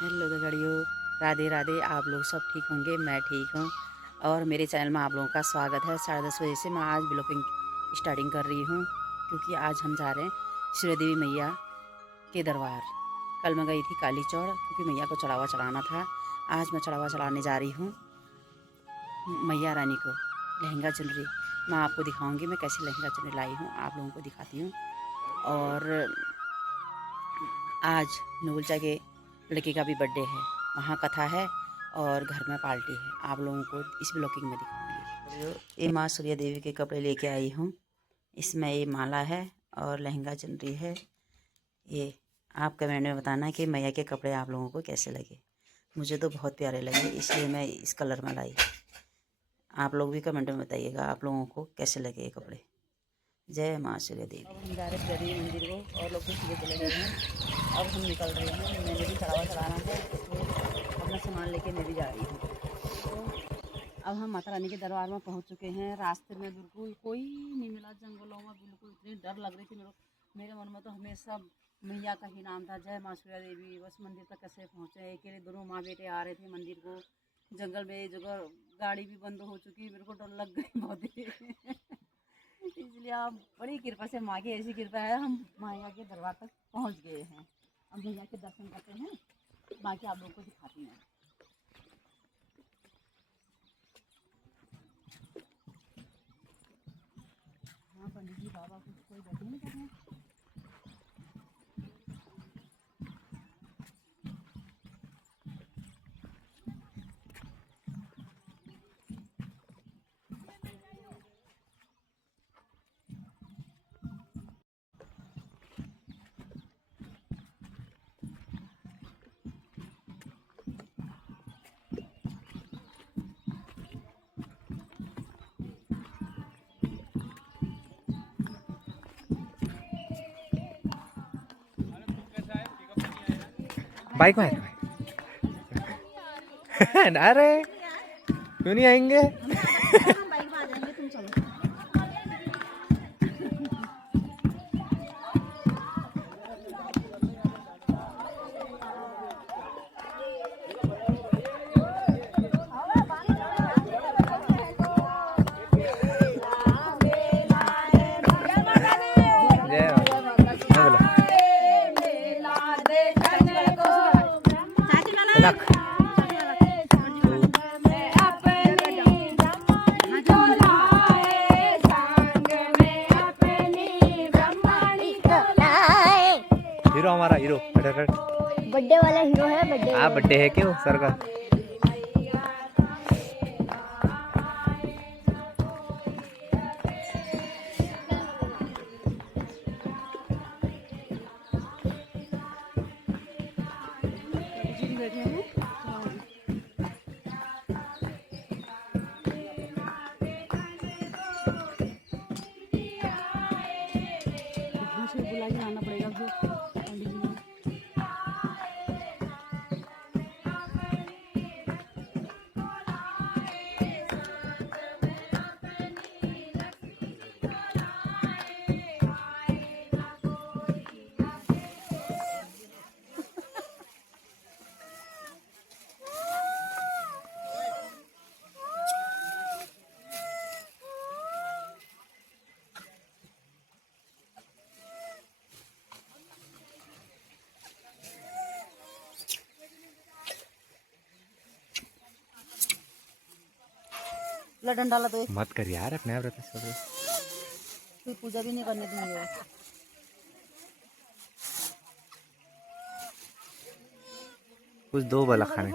Hello दगड़ियों, राधे राधे। आप लोग सब ठीक होंगे, मैं ठीक हूँ। और मेरे चैनल में आप लोगों का स्वागत है। 10:30 बजे से मैं आज ब्लॉगिंग स्टार्टिंग कर रही हूँ, क्योंकि आज हम जा रहे हैं श्री देवी मैया के दरबार। कल मैं गई थी काली चौड़, क्योंकि मैया को चढ़ावा चढ़ाना था। आज मैं चढ़ावा चढ़ाने जा रही हूँ मैया रानी को। लहंगा ज्वेलरी मैं आपको दिखाऊँगी, मैं कैसे लहंगा ज्वेलरी लाई हूँ आप लोगों को दिखाती हूँ। और आज नूगुलचा के लड़के का भी बर्थडे है, वहाँ कथा है और घर में पार्टी है। आप लोगों को इस ब्लॉगिंग में दिखाऊंगी। ये माँ सूर्या देवी के कपड़े लेके आई हूँ। इसमें ये माला है और लहंगा चुनरी है। ये आप कमेंट में बताना कि मैया के कपड़े आप लोगों को कैसे लगे। मुझे तो बहुत प्यारे लगे, इसलिए मैं इस कलर में लाई। आप लोग भी कमेंट में बताइएगा आप लोगों को कैसे लगे ये कपड़े। जय माँ सूर्या देवी। अब हम जा रहे हैं देवी मंदिर को, और लोग तो सुबह चले गए हैं। अब हम निकल रहे हैं, मैंने भी चढ़ावा चढ़ाना है, इसलिए अपना सामान लेके मैं भी जा रही हूँ। तो अब हम माता रानी के दरबार में पहुँच चुके हैं। रास्ते में बिल्कुल कोई नहीं मिला, जंगलों में बिल्कुल इतनी डर लग रही थी। मेरे मन में तो हमेशा मैया का ही नाम था, जय माँ सूर्या देवी। बस मंदिर तक कैसे पहुँचे, अकेले दोनों माँ बेटे आ रहे थे मंदिर को। जंगल में जगह गाड़ी भी बंद हो चुकी, मेरे को डर लग गई बहुत इसलिए आप बड़ी कृपा से, माँ की ऐसी कृपा है, हम मैया के दरबार तक पहुँच गए हैं। अब मैया के दर्शन करते हैं, बाकी आप लोगों को दिखाती हैं। हाँ, पंडित जी बाबा कुछ कोई बैठे नहीं कर रहे हैं। बाइक में अरे क्यों नहीं आएंगे। हम बाइक में आ जाएंगे, तुम चलो। जय हाँ बोलो रख हीरो हमारा हीरो बर्थडे वाला हीरो है। बर्थडे हाँ बर्थडे है क्यों सर का। जी बैठे हैं। यहाँ से बुला के आना पड़ेगा फिर पंडित जी को। लड्डन डाला तो मत कर यार अपने आप रहते सब। फिर पूजा भी नहीं करने दूंगे। कुछ दो वाला खाने।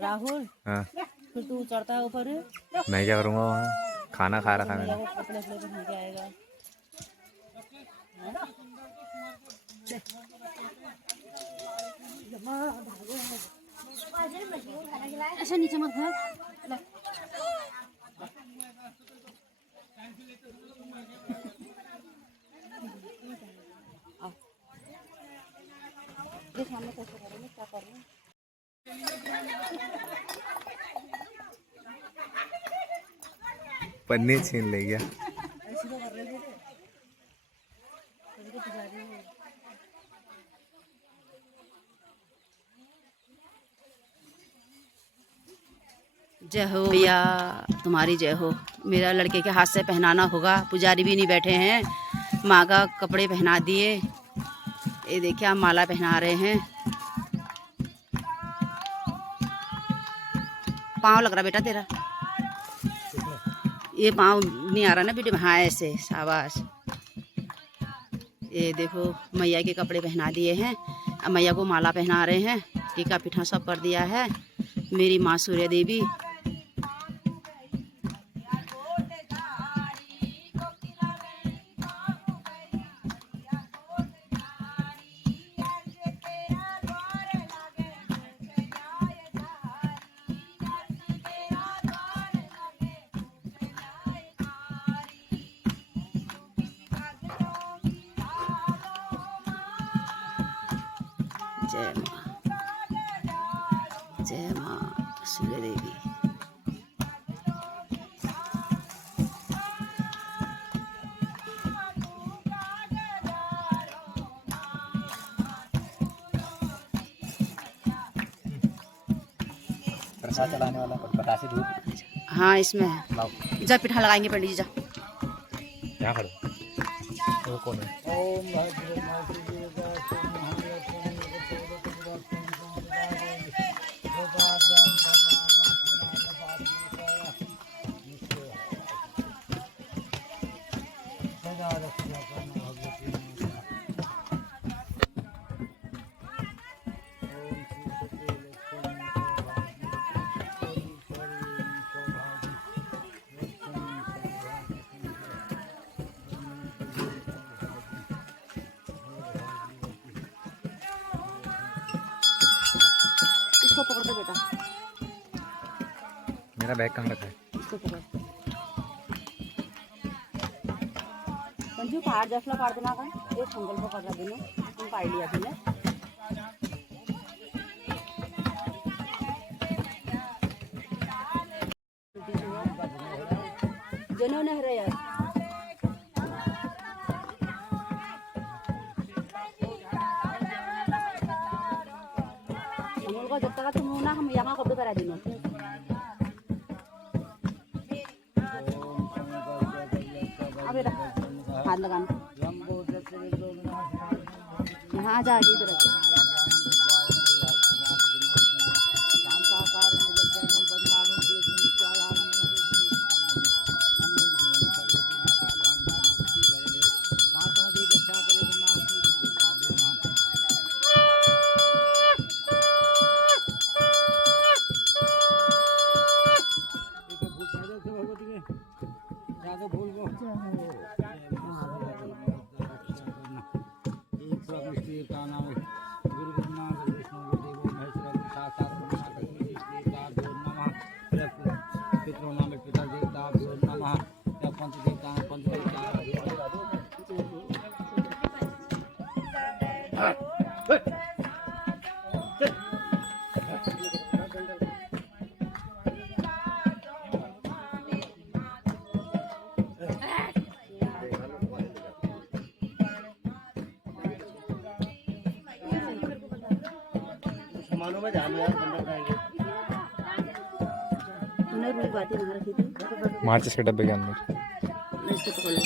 राहुल, हाँ फिर तू चढ़ता है ऊपर, मैं क्या करूँगा वहाँ खाना खा रखा मैया मैंने। को कपड़े वपड़े पहन के आएगा। ऐसे नीचे मत भाग। पन्नी छीन ले गया। जय हो भैया, तुम्हारी जय हो। मेरा लड़के के हाथ से पहनाना होगा, पुजारी भी नहीं बैठे हैं। माँ का कपड़े पहना दिए, ये देखिए आप माला पहना रहे हैं। पाँव लग रहा बेटा तेरा, ये पाँव नहीं आ रहा ना बेटे। हाँ ऐसे, शाबाश। ये देखो मैया के कपड़े पहना दिए हैं, अब मैया को माला पहना रहे हैं। टीका पिठा सब कर दिया है। मेरी माँ सूर्य देवी जय माँ, जय माँ सूर्य देवी। प्रसाद चलाने वाला बतासे धूप। हाँ इसमें है। लाओ जा पिठा लगाएंगे पंडित जी, जा। यहाँ खड़ो। वो कौन है? इसको पकड़ दो बेटा, मेरा बैग कहाँ रखा है? इसको पकड़। पंजू काट जसला काट देना का, एक संगल को पकड़ देना, तुम काट लिया तूने। जनो नह रहे यार। हम लोग जब तक तुम ना हम यहाँ कब करा देना। अब बेटा हाथ लगाना, यहाँ आ जा आगे इधर आ। सामानों में ध्यान यार बंदा बनाएंगे। तूने रुई बातें बना रखी थी, माचिस के डब्बे के अंदर। इसको पकड़ लो।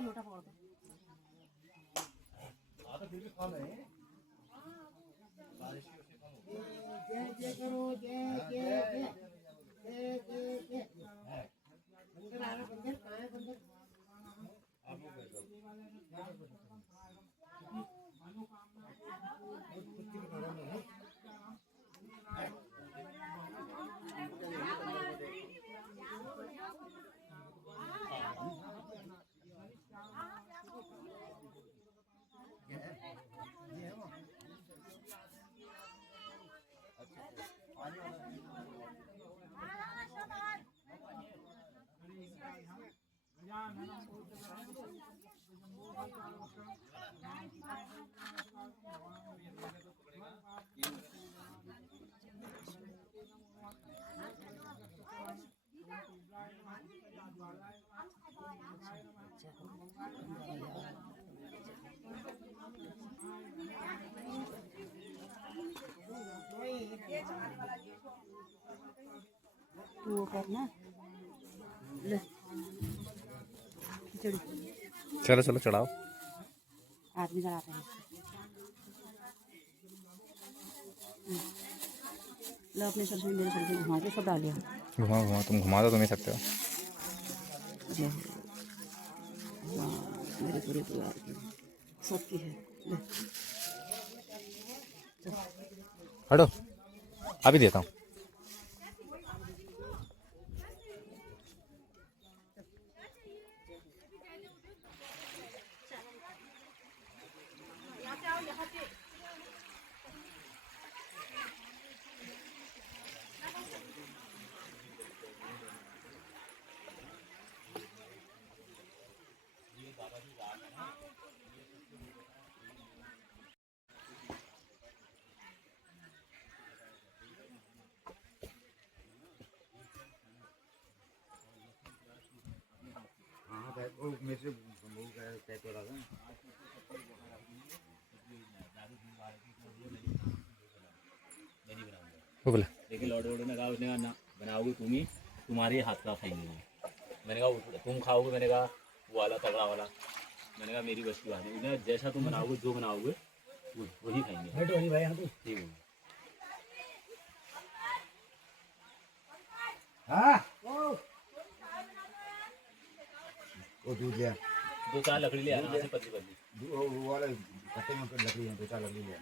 लोटा पकड़ दो। जय करो, जय जय जय जय जय जय। तू वो करना ले खिचड़ी चलो चलो चढ़ाओ। आदमी चढ़ाते हैं लो अपने सर से मेरे सर से घुमा के सब डालिए घुमाओ घुमाओ, तुम घुमा दो, तुम ही सकते हो। जय हो मेरे पूरे परिवार की सबकी है ले हटो, अभी देता हूँ। वो मेरे से वो क्या कर रहा था। वो बोला लेकिन लॉर्ड ऑर्डर ने कहा, उसने कहा ना बनाओगे तुम ही, तुम्हारे हाथ का खाएंगे वो। मैंने कहा तुम खाओगे, मैंने कहा वो वाला तगड़ा वाला, मैंने कहा मेरी बस की बात है। उन्हें जैसा तुम बनाओगे, जो बनाओगे वही खाएंगे। वही भाई, हाँ तो ठीक है। हाँ वो दूध लिया, 2-4 लकड़ी ले आना, पतली पतली। वो वाला कट्टे में लकड़ी है, 2-4 लकड़ी लिया।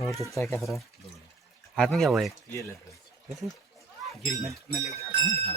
और चचा क्या कर रहा है? हाथ में क्या हुआ है? ये लग कैसे? गिर गया। मैं लेके आता हूँ। हाँ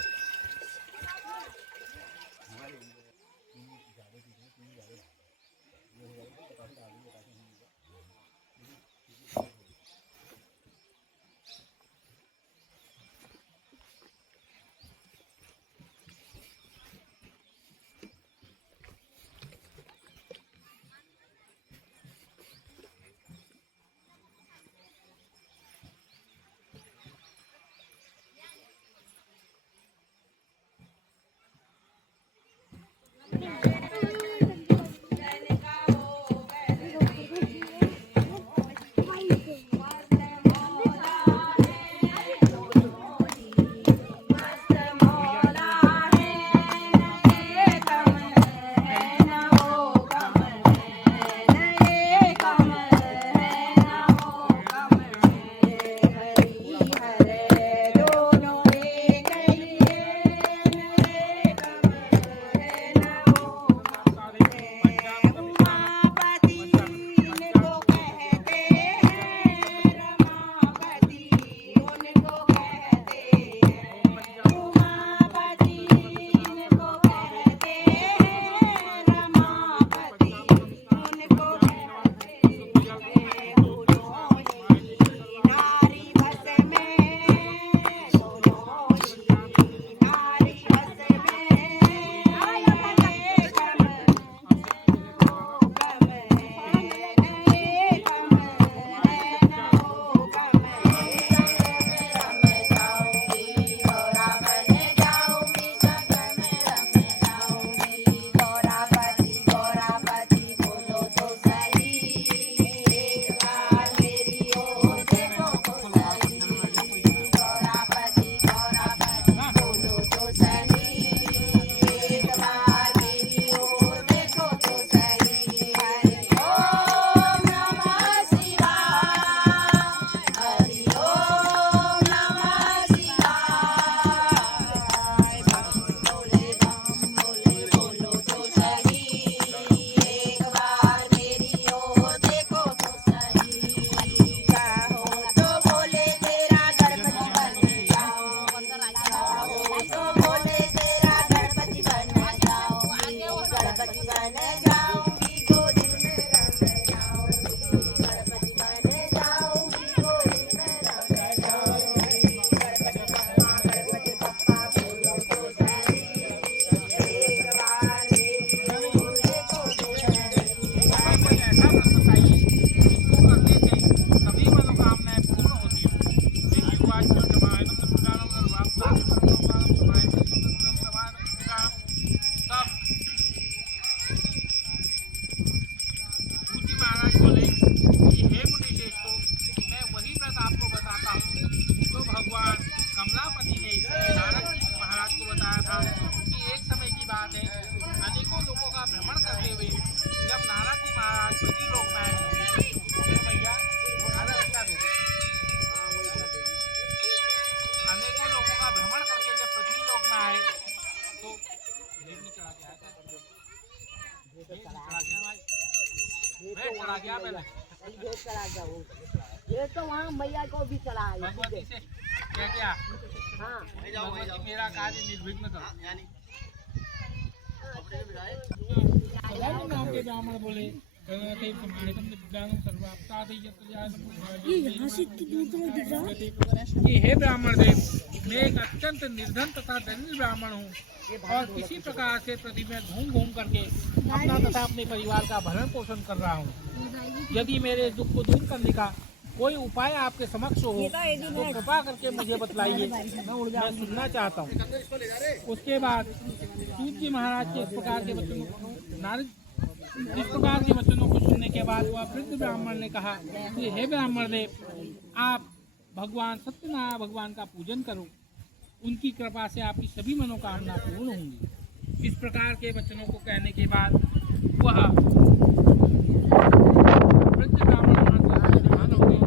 चढ़ा दिया पहले भेंट करा जाओ। ये तो वहाँ मैया को भी चढ़ा है। भगवती से क्या क्या हाँ भगवती मेरा कार्य निर्विघ्न करो। नाम के ब्राह्मण बोले ये यहाँ से कितनी दूर दिख रहा है? कि हे ब्राह्मण देव, मैं एक अत्यंत निर्धन तथा दरिद्र ब्राह्मण हूँ और किसी प्रकार से प्रतिदिन घूम घूम करके अपना तथा अपने परिवार का भरण पोषण कर रहा हूँ। यदि मेरे दुख को दूर करने का कोई उपाय आपके समक्ष हो तो कृपा करके मुझे बतलाइए, मैं सुनना चाहता हूँ। उसके बाद सूत जी महाराज के इस प्रकार के वचनों को सुनने के बाद वह वृद्ध ब्राह्मण ने कहा कि हे ब्राह्मण देव, आप भगवान सत्यनारायण भगवान का पूजन करो, उनकी कृपा से आपकी सभी मनोकामना पूर्ण होंगी। इस प्रकार के वचनों को कहने के बाद वह वृद्ध ब्राह्मण वहाँ से प्रस्थान हो गए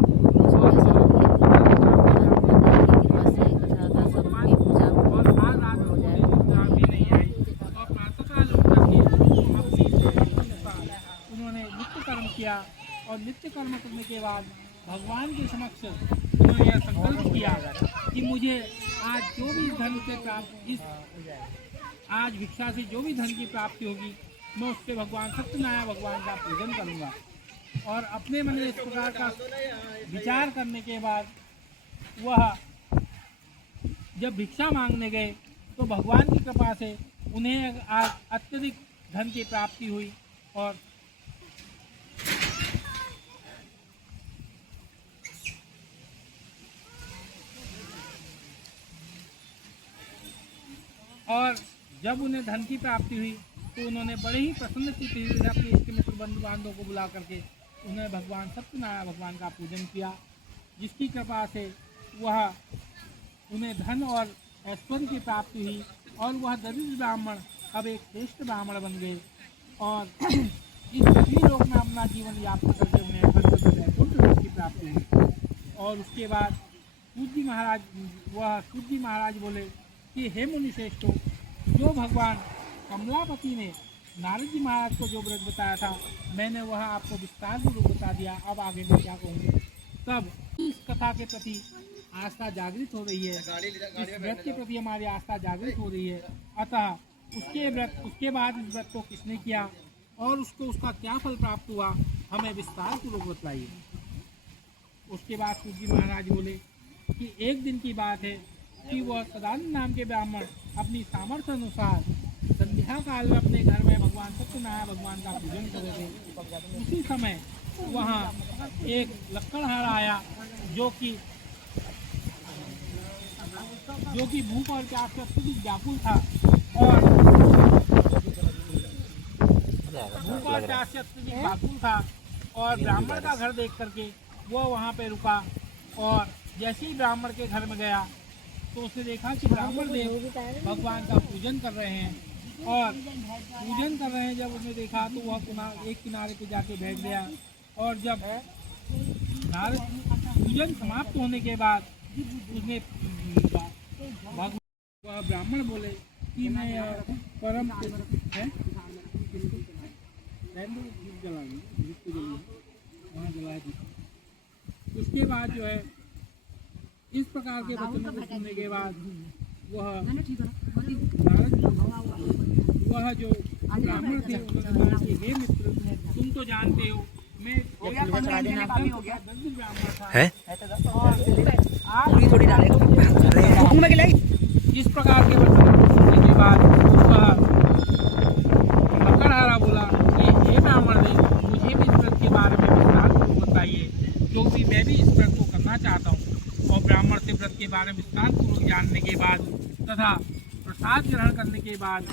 और आज रात को निद्रा भी नहीं आई और प्रातःकाल उठ करके उन्होंने नित्य कर्म किया और नित्य कर्म करने के बाद भगवान के समक्ष उन्होंने यह संकल्प किया कि मुझे आज जो भी धन से प्राप्त आज भिक्षा से जो भी धन की प्राप्ति होगी मैं उससे भगवान सत्यनारायण भगवान का पूजन करूंगा। और अपने मन में इस प्रकार का विचार करने के बाद वह जब भिक्षा मांगने गए तो भगवान की कृपा से उन्हें आज अत्यधिक धन की प्राप्ति हुई और जब उन्हें धन की प्राप्ति हुई तो उन्होंने बड़े ही प्रसन्न चित्त से अपने इष्ट मित्र बंधु बांधवों को बुला करके उन्हें भगवान सत्यनारायण भगवान का पूजन किया, जिसकी कृपा से वह उन्हें धन और ऐश्वर्य की प्राप्ति हुई और वह दरिद्र ब्राह्मण अब एक श्रेष्ठ ब्राह्मण बन गए और इस पृथ्वी लोक में अपना जीवन यापन करके उन्हें वैकुंठ लोक की प्राप्ति हुई। और उसके बाद सूत जी महाराज बोले कि हे मुनि श्रेष्ठों, जो भगवान कमलापति ने नारद जी महाराज को जो व्रत बताया था मैंने वह आपको विस्तार पूर्वक बता दिया, अब आगे मैं क्या कहूँगी। तब इस कथा के प्रति आस्था जागृत हो रही है, इस व्रत के प्रति हमारी आस्था जागृत हो रही है। अतः उसके बाद इस व्रत को किसने किया और उसको उसका क्या फल प्राप्त हुआ हमें विस्तार पूर्वक बताइए। उसके बाद सूत जी महाराज बोले कि एक दिन की बात है कि वह सदानंद नाम के ब्राह्मण अपनी सामर्थ्य अनुसार संध्या काल में अपने घर में भगवान सत्यनारायण भगवान का पूजन कर रहे थे। उसी समय वहाँ एक लक्कड़हारा आया जो कि भूख और प्यास से अत्यधिक व्याकुल था और ब्राह्मण का घर देख करके वो वहाँ पे रुका और जैसे ही ब्राह्मण के घर में गया तो उसने देखा कि ब्राह्मण देव भगवान का पूजन कर रहे हैं और जब उसने देखा तो वह एक किनारे पे जाके बैठ गया और जब पूजन समाप्त होने के बाद उसने ब्राह्मण बोले कि मैं परम है उसके बाद जो है इस प्रकार के वचनों को सुनने के बाद वह जो ब्राह्मण थे उन्होंने कहा कि हे मित्र, तुम तो जानते हो मैं ब्राह्मण था। इस प्रकार के वचनों को सुनने के बाद वह लकड़हारा बोला कि हे ब्राह्मण देव, मुझे भी इस व्रत के बारे में विस्तार पूर्वक बताइए, क्योंकि मैं भी इस व्रत को करना चाहता हूँ। और ब्राह्मण से व्रत के बारे में विस्तार पूर्वक जानने के बाद तथा प्रसाद ग्रहण करने के बाद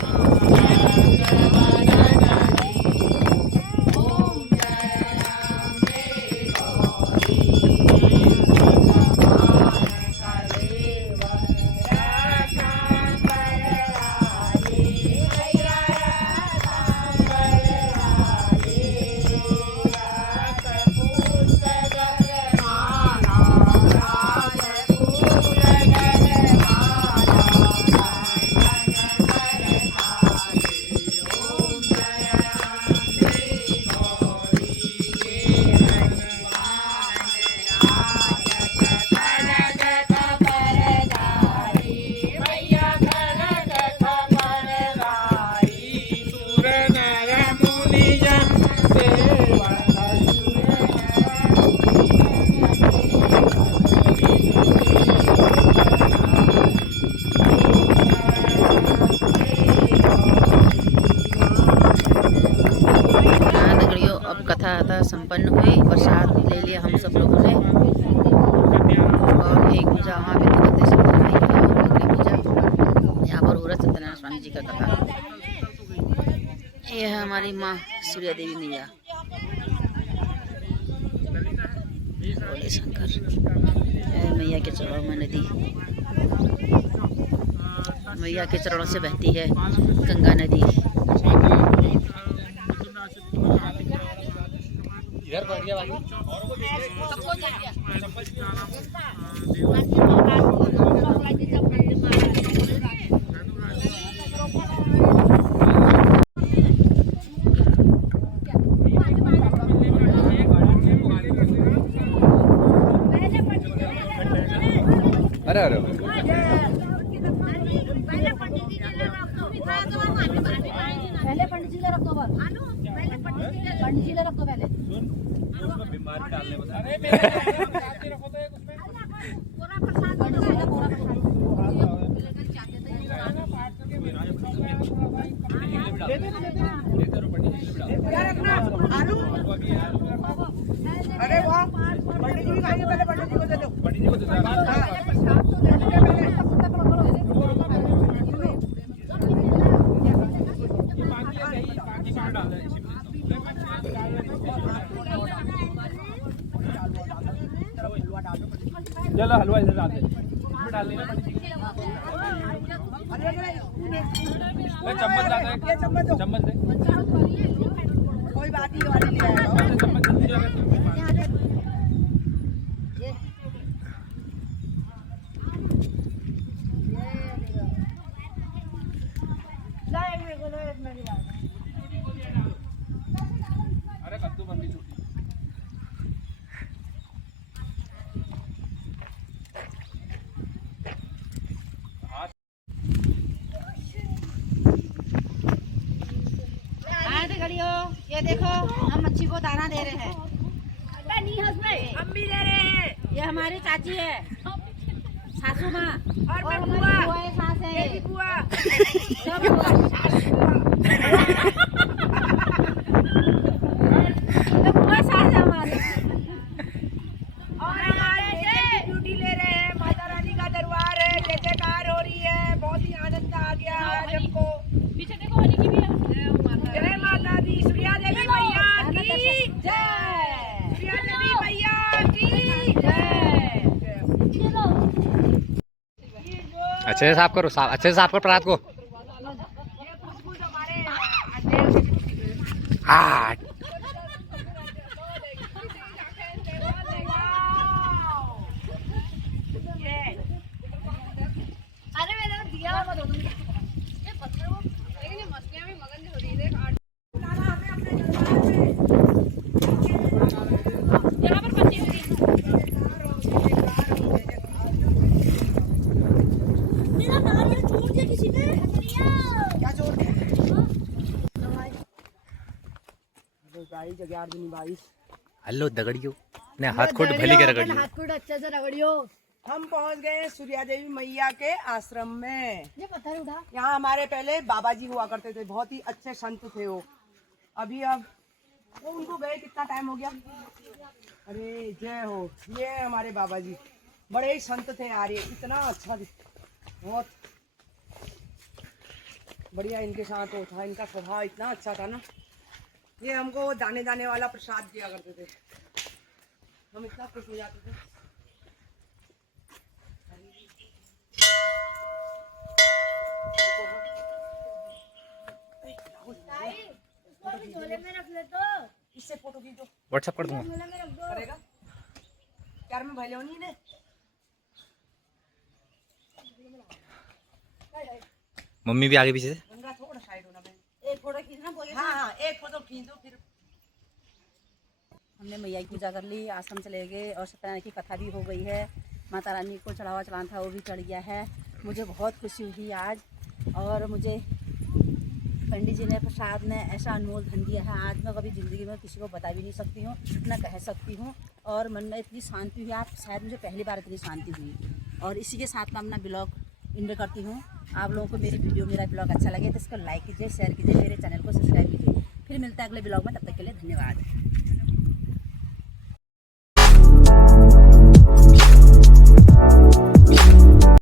कथा संपन्न हुई। प्रसाद ले लिया हम सब लोगों ने और एक पूजा वहाँ भी पूजा यहाँ पर हो रहा सत्यनारायण स्वामी जी का कथा। ये है हमारी माँ सूर्या देवी मैया, भोले शंकर। मैया के चरणों में नदी, मैया के चरणों से बहती है गंगा नदी। इधर बढ़ गया भाई। अरे अरे पहले पंडित जी रख दो, पंडित जी रख दो पहले। अरे वाह, पंडित जी भी खाएंगे, पहले पंडित जी को दे दो। पंडित जी को दे दो। चलो हलवा इधर डाल दे, इसमें डाल देना। चम्मच ला दे, चम्मच दे। कोई बात नहीं, वाली ले आएगा। चम्मच जल्दी जाएगा। अरे कद्दू बंदी छुट्टी। ये देखो हम मच्छी को दाना दे रहे हैं। अम्मी दे रहे हैं। ये हमारी चाची है, सासू माँ, और और मैं हमारी बुआ। बुआ है, सास है, मेरी बुआ। सब बुआ। तो बुआ सास है हमारी। और हमारे जैसे ड्यूटी ले रहे हैं। माता रानी का दरबार है, जयकार हो रही है। बहुत ही आनंद आ गया आज हमको। पीछे देखो होली की भी है। जय माता दी, सूर्या देवी मैया की जय। सूर्या देवी मैया की जय। अच्छे से साफ करो, अच्छे से साफ करो प्रसाद को। हाँ अरे मैंने दिया ये पत्थर वो, लेकिन ये मछलियां भी मगन हो रही है। यहाँ पर पत्ती होगी। मेरा नारियल छोड़ दिया किसी ने। क्या जोड़ दिया? गाड़ी जगह 22। हेलो दगड़ियो ने हाथ खोट भली के रगड़ियो। हाथ को अच्छे से रगड़ियो। हम पहुंच गए सूर्या देवी मैया के आश्रम में। ये पत्थर उठा। यहाँ हमारे पहले बाबा जी हुआ करते थे, बहुत ही अच्छे संत थे वो। अब वो उनको गए कितना टाइम हो गया। अरे जय हो, ये हमारे बाबा जी बड़े ही संत थे यार। ये इतना अच्छा बहुत बढ़िया इनके साथ वो था। इनका स्वभाव इतना अच्छा था ना। ये हमको दाने दाने वाला प्रसाद दिया करते थे, हम इतना खुश हो जाते थे। झोले में रख ले तो। इससे फोटो खींचो, व्हाट्सएप कर दूंगा। झोले में रख दो। करेगा यार, मैं भले होनी ने। मम्मी भी आगे पीछे से। गंगा थोड़ा साइड होना मैं। एक फोटो खींचना बोले। हाँ हाँ, एक फोटो खींच दो फिर। हमने मैया की पूजा कर ली, आश्रम चले गए और सत्यनारायण की कथा भी हो गई है। माता रानी को चढ़ावा चढ़ाना था वो भी चढ़ गया है। मुझे बहुत खुशी हुई आज, और मुझे पंडित जी ने प्रसाद ने ऐसा अनमोल धन दिया है। आज मैं कभी ज़िंदगी में किसी को बता भी नहीं सकती हूँ, ना कह सकती हूँ। और मन में इतनी शांति हुई, आज शायद मुझे पहली बार इतनी शांति हुई। और इसी के साथ मैं अपना ब्लॉग एंड करती हूँ। आप लोगों को मेरा ब्लॉग अच्छा लगे तो इसको लाइक कीजिए, शेयर कीजिए, मेरे चैनल को सब्सक्राइब कीजिए। फिर मिलता है अगले ब्लॉग में, तब तक के लिए धन्यवाद।